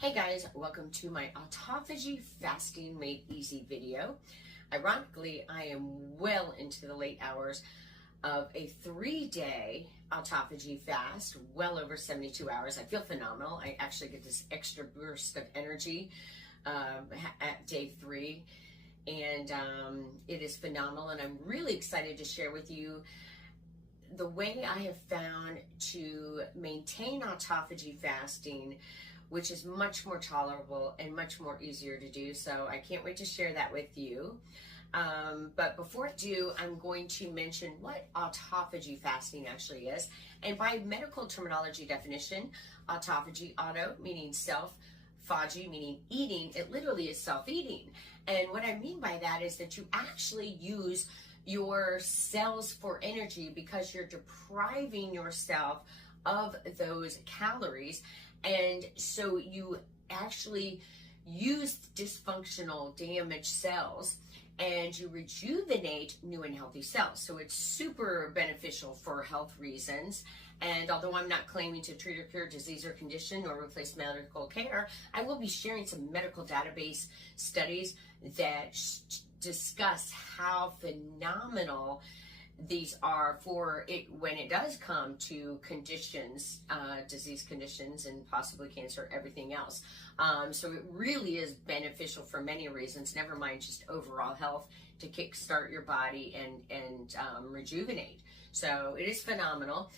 Hey guys, welcome to my Autophagy Fasting Made Easy video. Ironically, I am well into the late hours of a 3-day autophagy fast, well over 72 hours. I feel phenomenal. I actually get this extra burst of energy at day 3, and it is phenomenal, and I'm really excited to share with you the way I have found to maintain autophagy fasting, which is much more tolerable and much more easier to do. So I can't wait to share that with you. But before I do, I'm going to mention what autophagy fasting actually is. And by medical terminology definition, autophagy, auto meaning self, phagy meaning eating, it literally is self-eating. And what I mean by that is that you actually use your cells for energy because you're depriving yourself of those calories. And so you actually use dysfunctional, damaged cells and you rejuvenate new and healthy cells. So it's super beneficial for health reasons. And although I'm not claiming to treat or cure disease or condition or replace medical care, I will be sharing some medical database studies that discuss how phenomenal these are for it when it does come to conditions, disease conditions, and possibly cancer, everything else. So it really is beneficial for many reasons, never mind just overall health, to kickstart your body and rejuvenate. So it is phenomenal.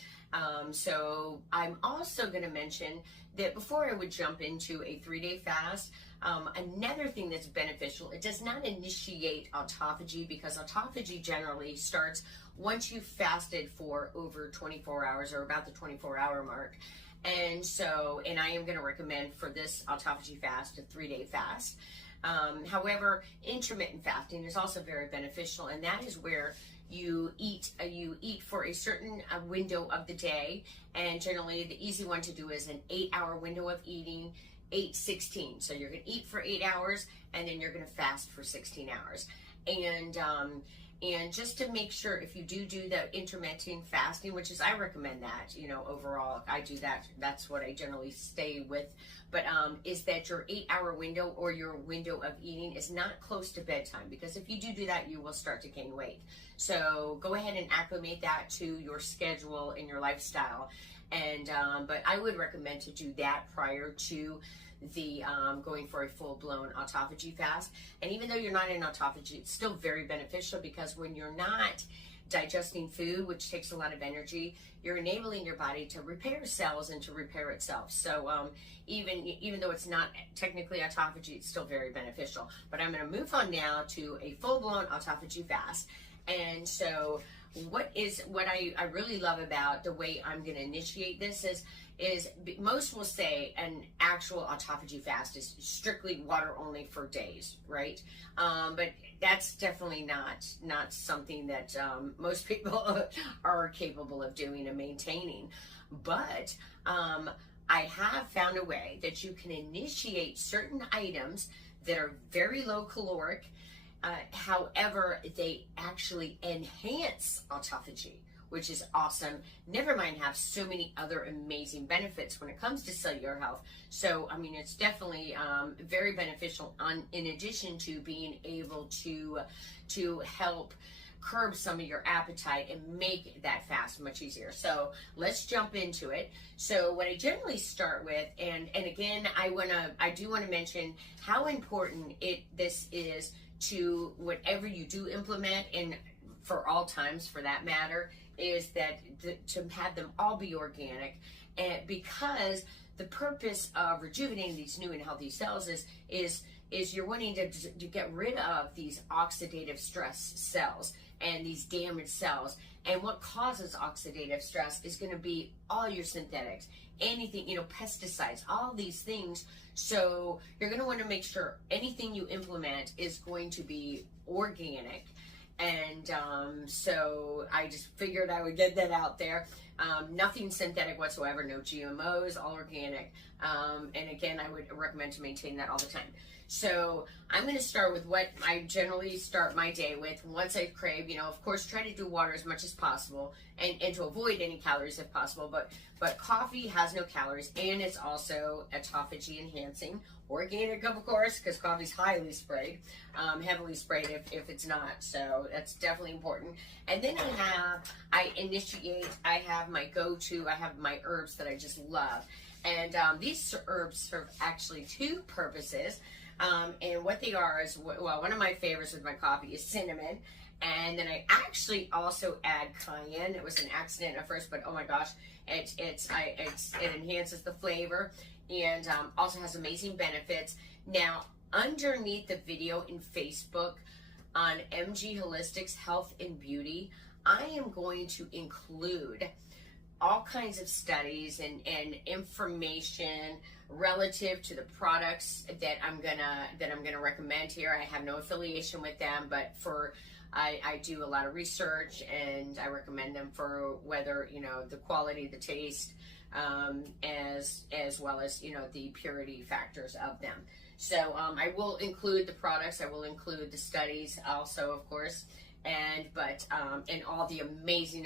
So I'm also going to mention that before I would jump into a 3-day fast, another thing that's beneficial, it does not initiate autophagy because autophagy generally starts once you've fasted for over 24 hours or about the 24-hour mark. And I am going to recommend for this autophagy fast a 3-day fast. However, intermittent fasting is also very beneficial, and that is where you eat for a certain window of the day, and generally the easy one to do is an 8-hour window of eating, 8-16. So you're going to eat for 8 hours and then you're going to fast for 16 hours. And just to make sure, if you do the intermittent fasting, which is, I recommend that, overall, I do that. That's what I generally stay with. But is that your 8-hour window or your window of eating is not close to bedtime, because if you do that, you will start to gain weight. So go ahead and acclimate that to your schedule and your lifestyle. And but I would recommend to do that prior to the going for a full-blown autophagy fast. And even though you're not in autophagy, it's still very beneficial, because when you're not digesting food, which takes a lot of energy, you're enabling your body to repair cells and to repair itself. So even though it's not technically autophagy, it's still very beneficial. But I'm going to move on now to a full-blown autophagy fast. And so what I really love about the way I'm going to initiate this is most will say an actual autophagy fast is strictly water only for days, right? But that's definitely not something that most people are capable of doing and maintaining. But I have found a way that you can initiate certain items that are very low caloric. However, they actually enhance autophagy, which is awesome. Never mind, have so many other amazing benefits when it comes to cellular health. So, I mean, it's definitely very beneficial in addition to being able to help curb some of your appetite and make that fast much easier. So let's jump into it. So what I generally start with, and again, I do want to mention how important this is to whatever you do implement, and for all times for that matter, is that to have them all be organic, and because the purpose of rejuvenating these new and healthy cells is you're wanting to get rid of these oxidative stress cells and these damaged cells. And what causes oxidative stress is going to be all your synthetics, anything, pesticides, all these things. So you're going to want to make sure anything you implement is going to be organic. And so I just figured I would get that out there. Nothing synthetic whatsoever, no GMOs, all organic. And again, I would recommend to maintain that all the time. So I'm going to start with what I generally start my day with. Once I crave, of course, try to do water as much as possible and to avoid any calories if possible. But coffee has no calories, and it's also autophagy enhancing. Organic, of course, because coffee's highly sprayed, heavily sprayed if it's not. So that's definitely important. And then I have my go-to, I have my herbs that I just love. And these herbs serve actually two purposes. And what they are is, well, one of my favorites with my coffee is cinnamon. And then I actually also add cayenne. It was an accident at first, but oh my gosh, it enhances the flavor and also has amazing benefits. Now, underneath the video in Facebook on MG Holistics Health and Beauty, I am going to include all kinds of studies and information relative to the products that I'm gonna recommend here. I have no affiliation with them, but I do a lot of research and I recommend them for whether the quality, the taste, as well as the purity factors of them. So I will include the products, I will include the studies also, of course, and all the amazing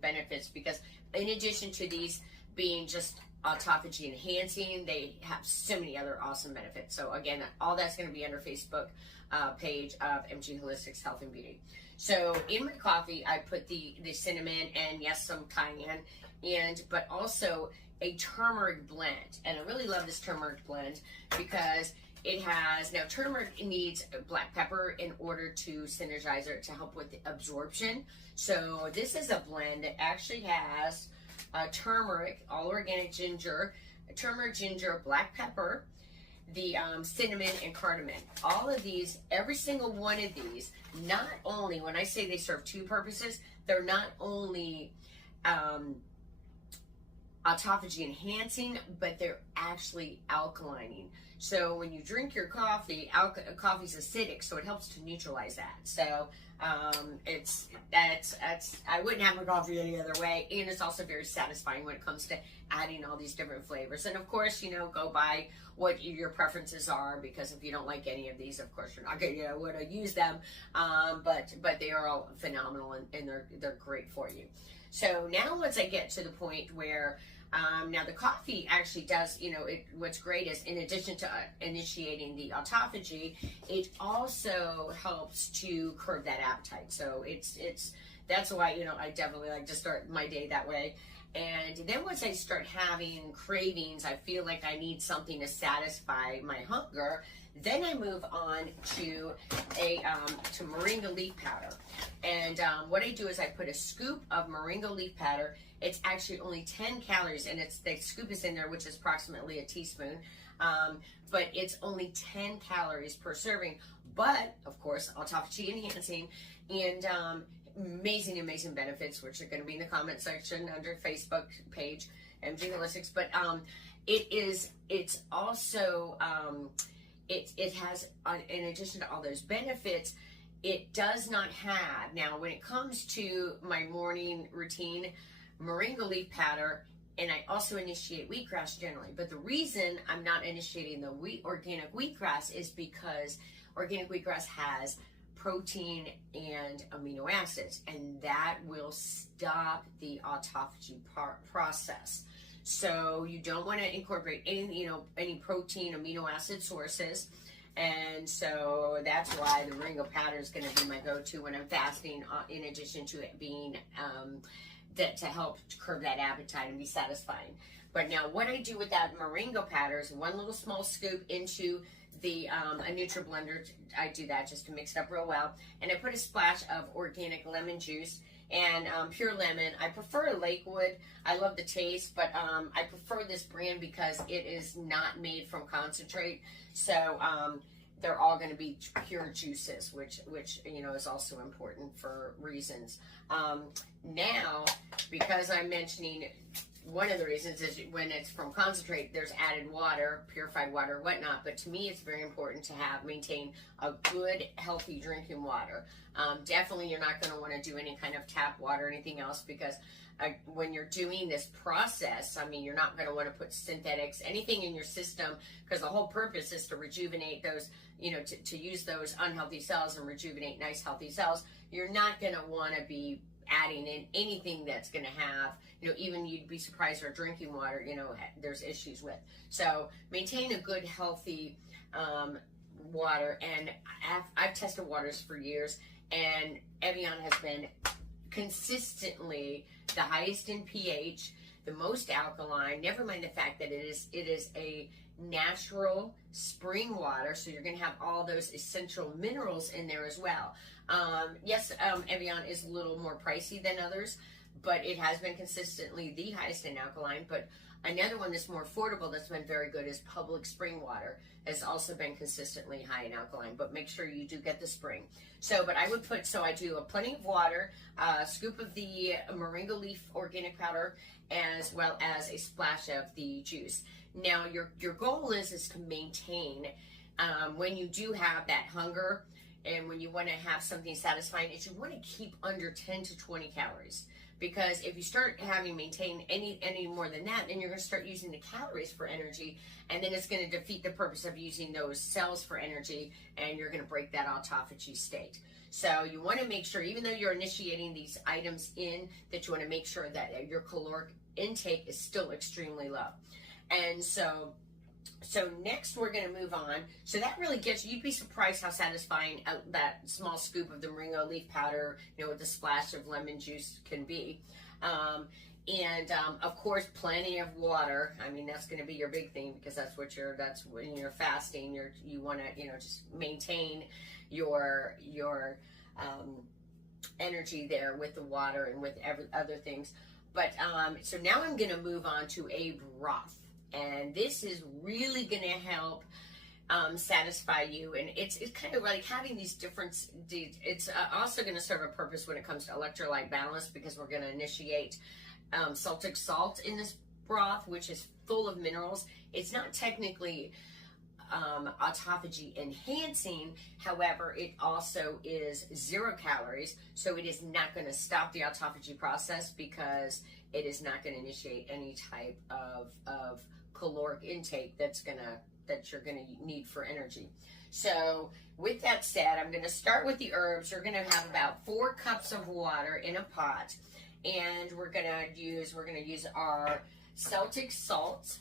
benefits, because in addition to these being just autophagy enhancing, they have so many other awesome benefits. So again, all that's going to be under Facebook page of MG Holistics Health and Beauty. So in my coffee, I put the cinnamon and yes, some cayenne, but also a turmeric blend. And I really love this turmeric blend because it has, now turmeric needs black pepper in order to synergize or to help with absorption. So this is a blend that actually has turmeric, all organic ginger, turmeric, ginger, black pepper, the cinnamon and cardamom. All of these, every single one of these, not only, when I say they serve two purposes, they're not only autophagy enhancing, but they're actually alkalining. So when you drink your coffee, coffee's acidic, so it helps to neutralize that. So I wouldn't have my coffee any other way, and it's also very satisfying when it comes to adding all these different flavors. And of course, go by what your preferences are, because if you don't like any of these, of course you're not going to want to use them. But they are all phenomenal and they're great for you. So now once I get to the point where now the coffee actually does, what's great is in addition to initiating the autophagy, it also helps to curb that appetite. So that's why, I definitely like to start my day that way. And then once I start having cravings, I feel like I need something to satisfy my hunger. Then I move on to to moringa leaf powder. And what I do is I put a scoop of moringa leaf powder. It's actually only 10 calories, and the scoop is in there, which is approximately a teaspoon. But it's only 10 calories per serving. But of course, autophagy enhancing and amazing benefits, which are going to be in the comment section under Facebook page MG Holistics. But it's also it has, in addition to all those benefits, it does not have, now when it comes to my morning routine, moringa leaf powder, and I also initiate wheatgrass generally. But the reason I'm not initiating the organic wheatgrass is because organic wheatgrass has protein and amino acids, and that will stop the autophagy process. So you don't want to incorporate any protein, amino acid sources. And so that's why the moringa powder is going to be my go-to when I'm fasting, in addition to it being to help curb that appetite and be satisfying. But now what I do with that moringa powder is one little small scoop into a NutriBlender. I do that just to mix it up real well. And I put a splash of organic lemon juice and pure lemon. I prefer Lakewood. I love the taste, but I prefer this brand because it is not made from concentrate. So they're all going to be pure juices, which is also important for reasons. Now, because I'm mentioning one of the reasons is when it's from concentrate, there's added water, purified water, whatnot. But to me, it's very important to maintain a good, healthy drinking water. Definitely, you're not going to want to do any kind of tap water or anything else, because when you're doing this process, I mean, you're not going to want to put synthetics, anything in your system, because the whole purpose is to rejuvenate those, to use those unhealthy cells and rejuvenate nice, healthy cells. You're not going to want to be adding in anything that's going to have, even you'd be surprised our drinking water, there's issues with. So maintain a good, healthy water. And I've tested waters for years, and Evian has been consistently the highest in pH, the most alkaline, never mind the fact that it is a natural spring water, so you're going to have all those essential minerals in there as well. Yes, Evian is a little more pricey than others, but it has been consistently the highest in alkaline. But another one that's more affordable that's been very good is Public Spring Water. Has also been consistently high in alkaline, but make sure you do get the spring. But I would I do plenty of water, a scoop of the moringa leaf organic powder, as well as a splash of the juice. Now, your goal is to maintain, when you do have that hunger, and when you want to have something satisfying, is you want to keep under 10 to 20 calories. Because if you start maintain any more than that, then you're going to start using the calories for energy, and then it's going to defeat the purpose of using those cells for energy, and you're going to break that autophagy state. So you want to make sure, even though you're initiating these items in, that you want to make sure that your caloric intake is still extremely low. And so next we're going to move on. So that really gets, you'd be surprised how satisfying that small scoop of the moringa leaf powder, with a splash of lemon juice can be. Of course, plenty of water. I mean, that's going to be your big thing, because that's when you're fasting, you want to, just maintain your energy there with the water and with other things. But so now I'm going to move on to a broth. And this is really going to help satisfy you. And it's kind of like having these different, it's also going to serve a purpose when it comes to electrolyte balance, because we're going to initiate Celtic salt in this broth, which is full of minerals. It's not technically autophagy enhancing, however, it also is 0 calories, so it is not going to stop the autophagy process, because it is not going to initiate any type of caloric intake that you're going to need for energy. So with that said, I'm going to start with the herbs. You're going to have about 4 cups of water in a pot, and we're going to use our Celtic salt,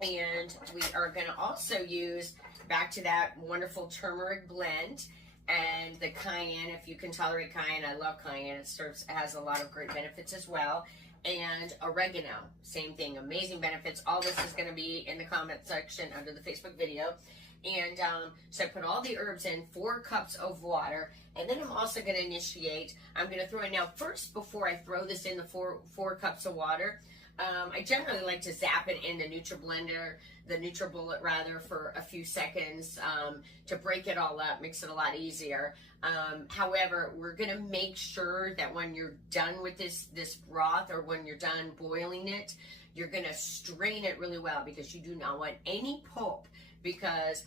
and we are going to also use, back to that wonderful turmeric blend, and the cayenne. If you can tolerate cayenne, I love cayenne. It has a lot of great benefits as well. And oregano, same thing, amazing benefits. All this is going to be in the comment section under the Facebook video. And so I put all the herbs in, 4 cups of water, and then I'm also going to initiate, I'm going to throw in now, first, before I throw this in the 4 cups of water, I generally like to zap it in the NutriBullet rather, for a few seconds to break it all up, makes it a lot easier. However, we're going to make sure that when you're done with this broth, or when you're done boiling it, you're going to strain it really well, because you do not want any pulp, because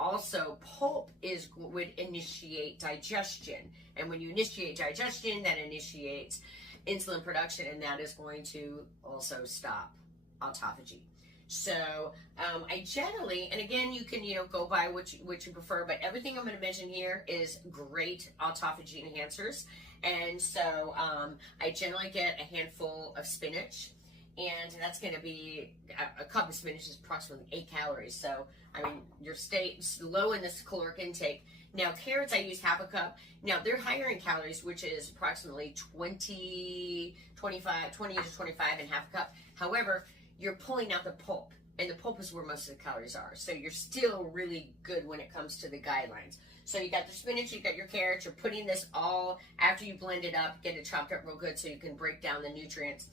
also pulp would initiate digestion. And when you initiate digestion, that initiates insulin production, and that is going to also stop autophagy. So I generally, and again, you can go by what you prefer, but everything I'm going to mention here is great autophagy enhancers. And so I generally get a handful of spinach, and that's going to be a cup of spinach is approximately 8 calories. So I mean, you're low in this caloric intake. Now, carrots, I use half a cup. Now, they're higher in calories, which is approximately 20 to 25 and half a cup. However, you're pulling out the pulp, and the pulp is where most of the calories are. So you're still really good when it comes to the guidelines. So you got the spinach, you got your carrots, you're putting this all, after you blend it up, get it chopped up real good so you can break down the nutrients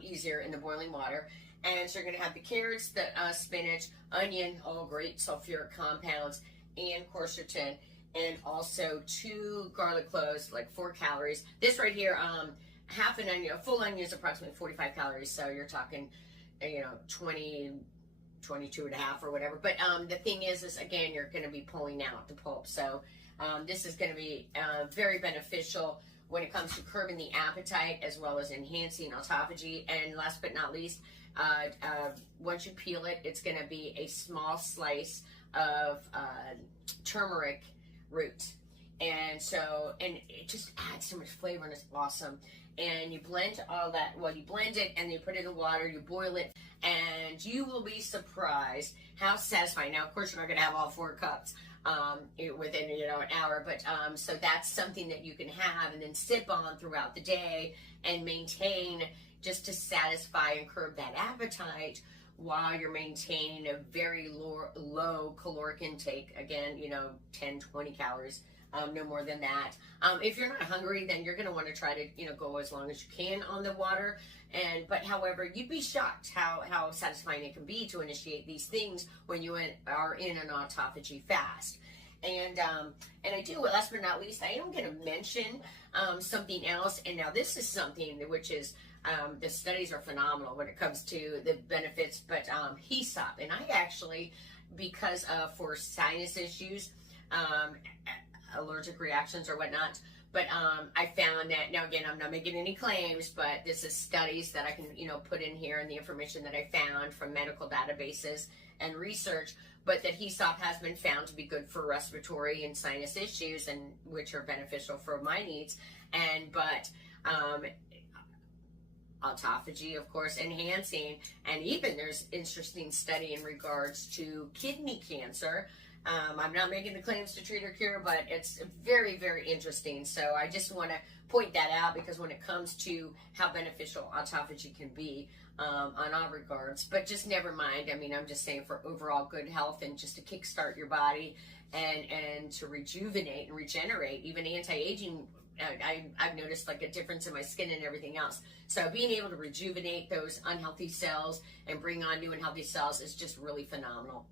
easier in the boiling water. And so you're going to have the carrots, the spinach, onion, all great sulfuric compounds, and quercetin, and also 2 garlic cloves, like 4 calories. This right here, half an onion, a full onion is approximately 45 calories, so you're talking, 20, 22 and a half or whatever. But the thing is again, you're going to be pulling out the pulp. So this is going to be very beneficial when it comes to curbing the appetite as well as enhancing autophagy. And last but not least, once you peel it, it's going to be a small slice of turmeric root. And it just adds so much flavor and it's awesome. And you blend all that, you blend it and you put it in the water, you boil it, and you will be surprised how satisfying. Now, of course, you're not going to have all 4 cups within, an hour, but so that's something that you can have and then sip on throughout the day and maintain just to satisfy and curb that appetite while you're maintaining a very low caloric intake. Again, 10, 20 calories. No more than that. If you're not hungry, then you're going to want to try to, go as long as you can on the water. But however, you'd be shocked how satisfying it can be to initiate these things when you are in an autophagy fast. And I do, last but not least, I am going to mention something else. And now this is something which is, the studies are phenomenal when it comes to the benefits, but hyssop. And I actually, because for sinus issues, allergic reactions or whatnot, but I found that, now again, I'm not making any claims, but this is studies that I can put in here and the information that I found from medical databases and research, but that hyssop has been found to be good for respiratory and sinus issues, and which are beneficial for my needs. But autophagy, of course, enhancing, and even there's interesting study in regards to kidney cancer. I'm not making the claims to treat or cure, but it's very, very interesting. So I just want to point that out, because when it comes to how beneficial autophagy can be on all regards, but just never mind. I mean, I'm just saying for overall good health and just to kickstart your body and to rejuvenate and regenerate, even anti-aging. I've noticed like a difference in my skin and everything else. So being able to rejuvenate those unhealthy cells and bring on new and healthy cells is just really phenomenal.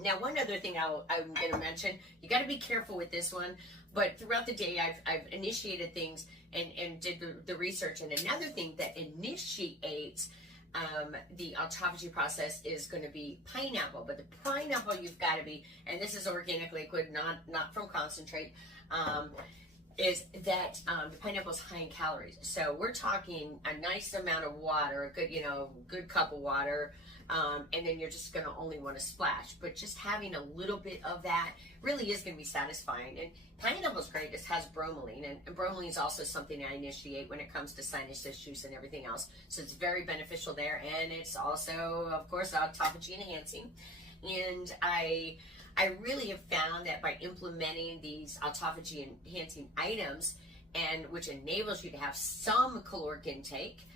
Now, one other thing I'm going to mention, you got to be careful with this one, but throughout the day I've initiated things and did the research. And another thing that initiates the autophagy process is going to be pineapple. But the pineapple, you've got to be, and this is organic liquid, not from concentrate, is that the pineapple is high in calories. So we're talking a nice amount of water, a good, good cup of water, and then you're just going to only want to splash. But just having a little bit of that really is going to be satisfying. And pineapple is great. It has bromelain, and bromelain is also something I initiate when it comes to sinus issues and everything else. So it's very beneficial there, and it's also, of course, autophagy enhancing. And I really have found that by implementing these autophagy enhancing items, and which enables you to have some caloric intake,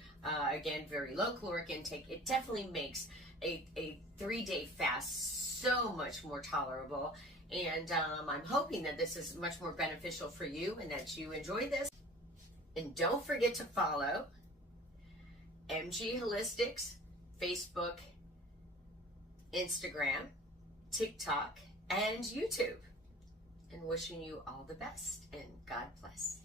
again, very low caloric intake, it definitely makes a 3-day fast so much more tolerable. And I'm hoping that this is much more beneficial for you and that you enjoy this. And don't forget to follow MG Holistics, Facebook, Instagram, TikTok, and YouTube. And wishing you all the best, and God bless.